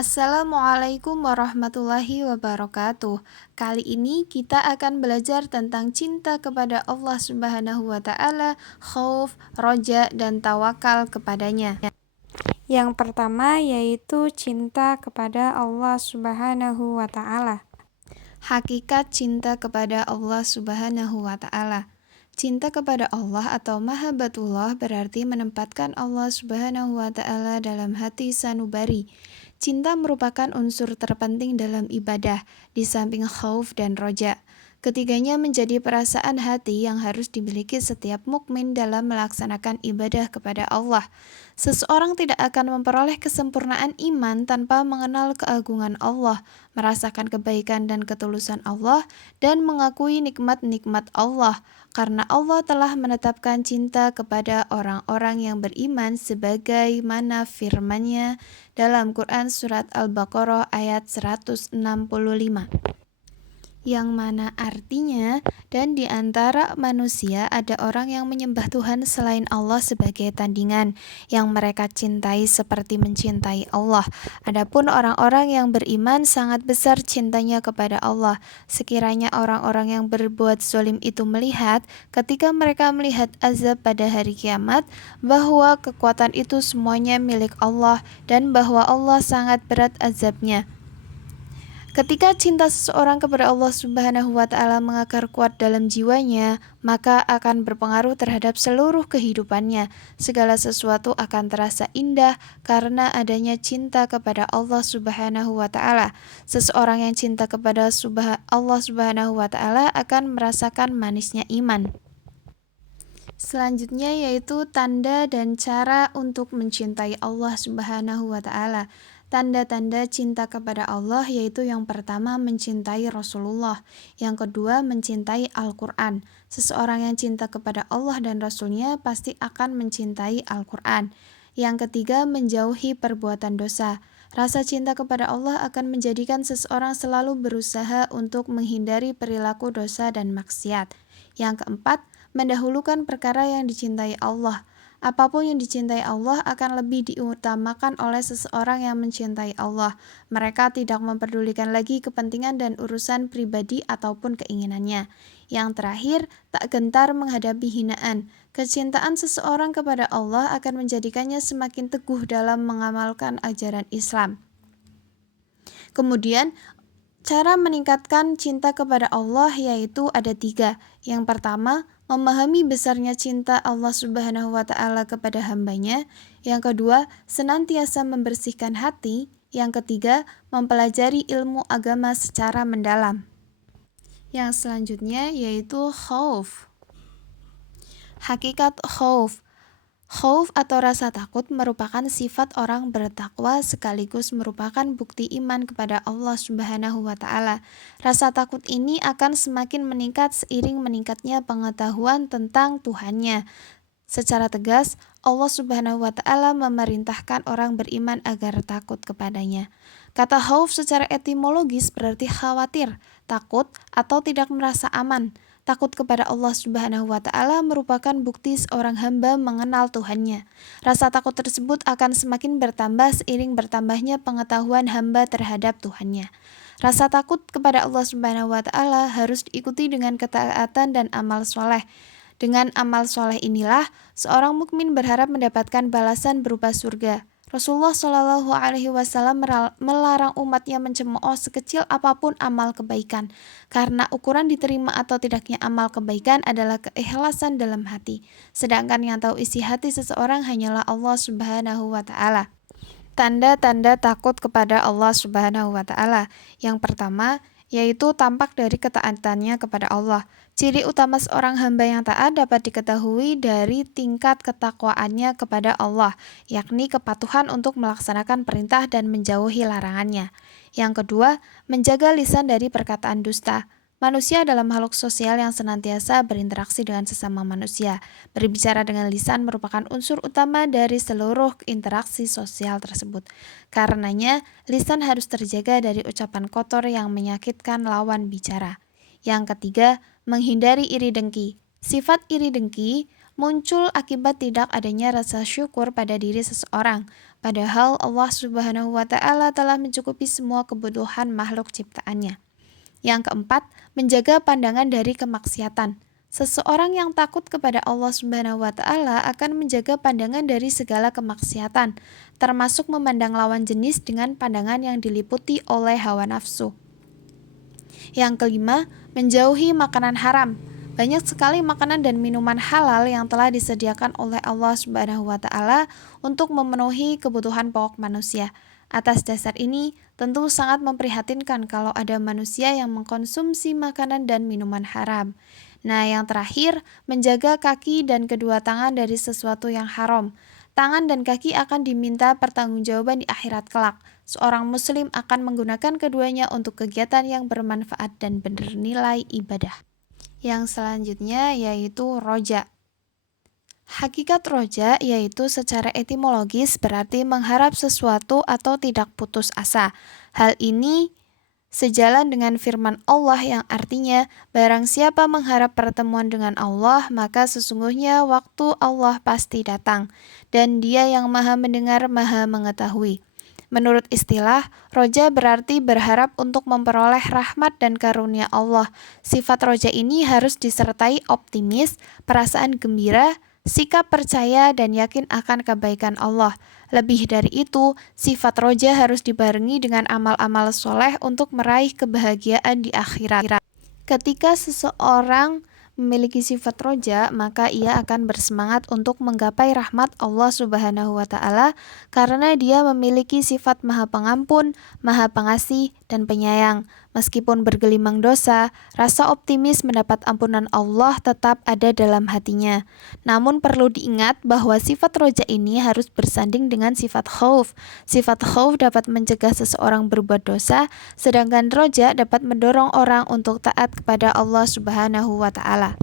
Assalamualaikum warahmatullahi wabarakatuh. Kali ini kita akan belajar tentang cinta kepada Allah Subhanahu wa taala, khauf, roja, dan tawakal kepadanya. Yang pertama yaitu cinta kepada Allah Subhanahu wa taala. Hakikat cinta kepada Allah Subhanahu wa taala. Cinta kepada Allah atau mahabbatullah berarti menempatkan Allah Subhanahu wa taala dalam hati sanubari. Cinta merupakan unsur terpenting dalam ibadah, di samping khauf dan roja. Ketiganya menjadi perasaan hati yang harus dimiliki setiap mukmin dalam melaksanakan ibadah kepada Allah. Seseorang tidak akan memperoleh kesempurnaan iman tanpa mengenal keagungan Allah, merasakan kebaikan dan ketulusan Allah, dan mengakui nikmat-nikmat Allah, karena Allah telah menetapkan cinta kepada orang-orang yang beriman sebagaimana firman-Nya dalam Quran Surat Al-Baqarah ayat 165. Yang mana artinya, dan di antara manusia ada orang yang menyembah Tuhan selain Allah sebagai tandingan, yang mereka cintai seperti mencintai Allah. Adapun orang-orang yang beriman sangat besar cintanya kepada Allah. Sekiranya orang-orang yang berbuat zalim itu melihat, ketika mereka melihat azab pada hari kiamat, bahwa kekuatan itu semuanya milik Allah, dan bahwa Allah sangat berat azabnya. Ketika cinta seseorang kepada Allah Subhanahu wa taala mengakar kuat dalam jiwanya, maka akan berpengaruh terhadap seluruh kehidupannya. Segala sesuatu akan terasa indah karena adanya cinta kepada Allah Subhanahu wa taala. Seseorang yang cinta kepada Allah Subhanahu wa taala akan merasakan manisnya iman. Selanjutnya yaitu tanda dan cara untuk mencintai Allah Subhanahu wa taala. Tanda-tanda cinta kepada Allah yaitu yang pertama mencintai Rasulullah, yang kedua mencintai Al-Quran. Seseorang yang cinta kepada Allah dan Rasulnya pasti akan mencintai Al-Quran. Yang ketiga menjauhi perbuatan dosa. Rasa cinta kepada Allah akan menjadikan seseorang selalu berusaha untuk menghindari perilaku dosa dan maksiat. Yang keempat, mendahulukan perkara yang dicintai Allah. Apapun yang dicintai Allah akan lebih diutamakan oleh seseorang yang mencintai Allah. Mereka tidak memperdulikan lagi kepentingan dan urusan pribadi ataupun keinginannya. Yang terakhir, tak gentar menghadapi hinaan. Kecintaan seseorang kepada Allah akan menjadikannya semakin teguh dalam mengamalkan ajaran Islam. Kemudian, cara meningkatkan cinta kepada Allah yaitu ada 3. Yang pertama, memahami besarnya cinta Allah Subhanahu wa taala kepada hambanya. Yang kedua, senantiasa membersihkan hati. Yang ketiga, mempelajari ilmu agama secara mendalam. Yang selanjutnya yaitu khauf. Hakikat khauf. Khauf atau rasa takut merupakan sifat orang bertakwa sekaligus merupakan bukti iman kepada Allah Subhanahu wa taala. Rasa takut ini akan semakin meningkat seiring meningkatnya pengetahuan tentang Tuhannya. Secara tegas, Allah Subhanahu wa taala memerintahkan orang beriman agar takut kepadanya. Kata khauf secara etimologis berarti khawatir, takut, atau tidak merasa aman. Takut kepada Allah Subhanahu wa taala merupakan bukti seorang hamba mengenal Tuhannya. Rasa takut tersebut akan semakin bertambah seiring bertambahnya pengetahuan hamba terhadap Tuhannya. Rasa takut kepada Allah Subhanahu wa taala harus diikuti dengan ketaatan dan amal soleh. Dengan amal soleh inilah seorang mukmin berharap mendapatkan balasan berupa surga. Rasulullah Shallallahu Alaihi Wasallam melarang umatnya mencemooh sekecil apapun amal kebaikan, karena ukuran diterima atau tidaknya amal kebaikan adalah keikhlasan dalam hati. Sedangkan yang tahu isi hati seseorang hanyalah Allah Subhanahu wa taala. Tanda-tanda takut kepada Allah Subhanahu wa taala. Yang pertama yaitu tampak dari ketaatannya kepada Allah. Ciri utama seorang hamba yang taat dapat diketahui dari tingkat ketakwaannya kepada Allah, yakni kepatuhan untuk melaksanakan perintah dan menjauhi larangannya. Yang kedua, menjaga lisan dari perkataan dusta. Manusia adalah makhluk sosial yang senantiasa berinteraksi dengan sesama manusia. Berbicara dengan lisan merupakan unsur utama dari seluruh interaksi sosial tersebut. Karenanya, lisan harus terjaga dari ucapan kotor yang menyakitkan lawan bicara. Yang ketiga, menghindari iri dengki. Sifat iri dengki muncul akibat tidak adanya rasa syukur pada diri seseorang. Padahal Allah Subhanahu wa Ta'ala telah mencukupi semua kebutuhan makhluk ciptaannya. Yang keempat, menjaga pandangan dari kemaksiatan. Seseorang yang takut kepada Allah Subhanahu wa Ta'ala akan menjaga pandangan dari segala kemaksiatan, termasuk memandang lawan jenis dengan pandangan yang diliputi oleh hawa nafsu. Yang kelima, menjauhi makanan haram. Banyak sekali makanan dan minuman halal yang telah disediakan oleh Allah Subhanahu wa Ta'ala untuk memenuhi kebutuhan pokok manusia. Atas dasar ini, tentu sangat memprihatinkan kalau ada manusia yang mengkonsumsi makanan dan minuman haram. Nah, yang terakhir, menjaga kaki dan kedua tangan dari sesuatu yang haram. Tangan dan kaki akan diminta pertanggungjawaban di akhirat kelak. Seorang muslim akan menggunakan keduanya untuk kegiatan yang bermanfaat dan bernilai ibadah. Yang selanjutnya yaitu roja. Hakikat roja yaitu secara etimologis berarti mengharap sesuatu atau tidak putus asa. Hal ini sejalan dengan firman Allah yang artinya, barang siapa mengharap pertemuan dengan Allah, maka sesungguhnya waktu Allah pasti datang, dan Dia yang maha mendengar, maha mengetahui. Menurut istilah, roja berarti berharap untuk memperoleh rahmat dan karunia Allah. Sifat roja ini harus disertai optimis, perasaan gembira, sikap percaya dan yakin akan kebaikan Allah. Lebih dari itu, sifat roja harus dibarengi dengan amal-amal soleh untuk meraih kebahagiaan di akhirat. Ketika seseorang memiliki sifat roja, maka ia akan bersemangat untuk menggapai rahmat Allah Subhanahu wa Ta'ala karena dia memiliki sifat Maha Pengampun, Maha Pengasih, dan Penyayang. Meskipun bergelimang dosa, rasa optimis mendapat ampunan Allah tetap ada dalam hatinya. Namun perlu diingat bahwa sifat roja ini harus bersanding dengan sifat khauf. Sifat khauf dapat mencegah seseorang berbuat dosa, sedangkan roja dapat mendorong orang untuk taat kepada Allah Subhanahu wa Ta'ala.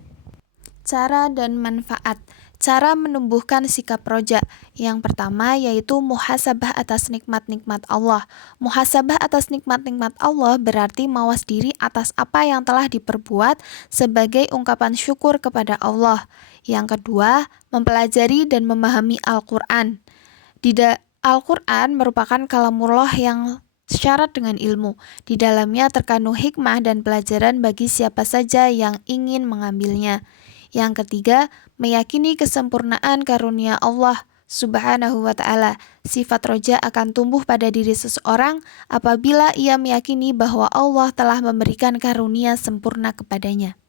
Cara dan manfaat. Cara menumbuhkan sikap roja. Yang pertama yaitu muhasabah atas nikmat-nikmat Allah. Muhasabah atas nikmat-nikmat Allah berarti mawas diri atas apa yang telah diperbuat sebagai ungkapan syukur kepada Allah. Yang kedua, mempelajari dan memahami Al-Quran. Al-Quran merupakan kalamullah yang syarat dengan ilmu. Di dalamnya terkandung hikmah dan pelajaran bagi siapa saja yang ingin mengambilnya. Yang ketiga, meyakini kesempurnaan karunia Allah Subhanahu wa Ta'ala. Sifat roja akan tumbuh pada diri seseorang apabila ia meyakini bahwa Allah telah memberikan karunia sempurna kepadanya.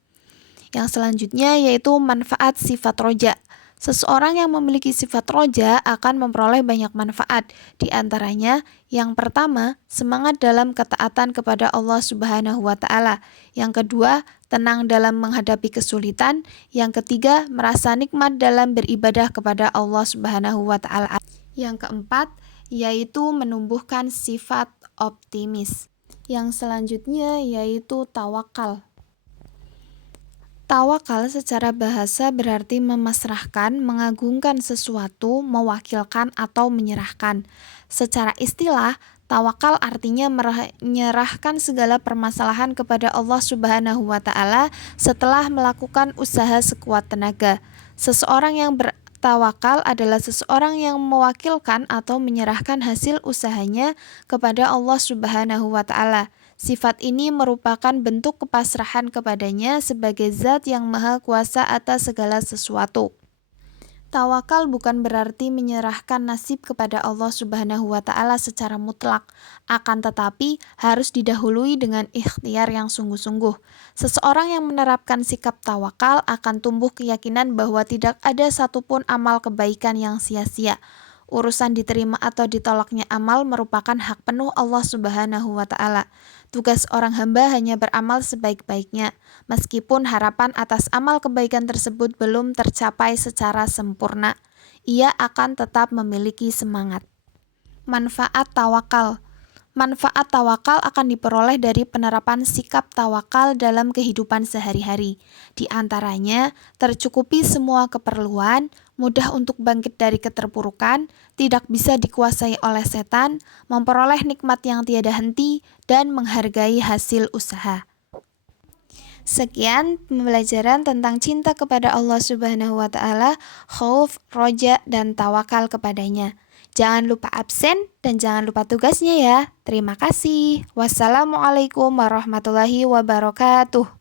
Yang selanjutnya yaitu manfaat sifat roja. Seseorang yang memiliki sifat roja akan memperoleh banyak manfaat. Di antaranya, yang pertama, semangat dalam ketaatan kepada Allah Subhanahu wa Ta'ala. Yang kedua, tenang dalam menghadapi kesulitan. Yang ketiga, merasa nikmat dalam beribadah kepada Allah Subhanahu wa Ta'ala. Yang keempat, yaitu menumbuhkan sifat optimis. Yang selanjutnya yaitu tawakal. Tawakal secara bahasa berarti memasrahkan, mengagungkan sesuatu, mewakilkan atau menyerahkan. Secara istilah, tawakal artinya menyerahkan segala permasalahan kepada Allah Subhanahu wa Ta'ala setelah melakukan usaha sekuat tenaga. Seseorang yang bertawakal adalah seseorang yang mewakilkan atau menyerahkan hasil usahanya kepada Allah Subhanahu wa Ta'ala. Sifat ini merupakan bentuk kepasrahan kepadanya sebagai zat yang maha kuasa atas segala sesuatu. Tawakal bukan berarti menyerahkan nasib kepada Allah Subhanahu wa Ta'ala secara mutlak, akan tetapi harus didahului dengan ikhtiar yang sungguh-sungguh. Seseorang yang menerapkan sikap tawakal akan tumbuh keyakinan bahwa tidak ada satupun amal kebaikan yang sia-sia. Urusan diterima atau ditolaknya amal merupakan hak penuh Allah Subhanahu wa Ta'ala. Tugas orang hamba hanya beramal sebaik-baiknya, meskipun harapan atas amal kebaikan tersebut belum tercapai secara sempurna. Ia akan tetap memiliki semangat. Manfaat tawakal. Manfaat tawakal akan diperoleh dari penerapan sikap tawakal dalam kehidupan sehari-hari. Di antaranya, tercukupi semua keperluan, mudah untuk bangkit dari keterpurukan, tidak bisa dikuasai oleh setan, memperoleh nikmat yang tiada henti, dan menghargai hasil usaha. Sekian pembelajaran tentang cinta kepada Allah Subhanahu wa taala, khauf, roja, dan tawakal kepadanya. Jangan lupa absen dan jangan lupa tugasnya ya. Terima kasih. Wassalamualaikum warahmatullahi wabarakatuh.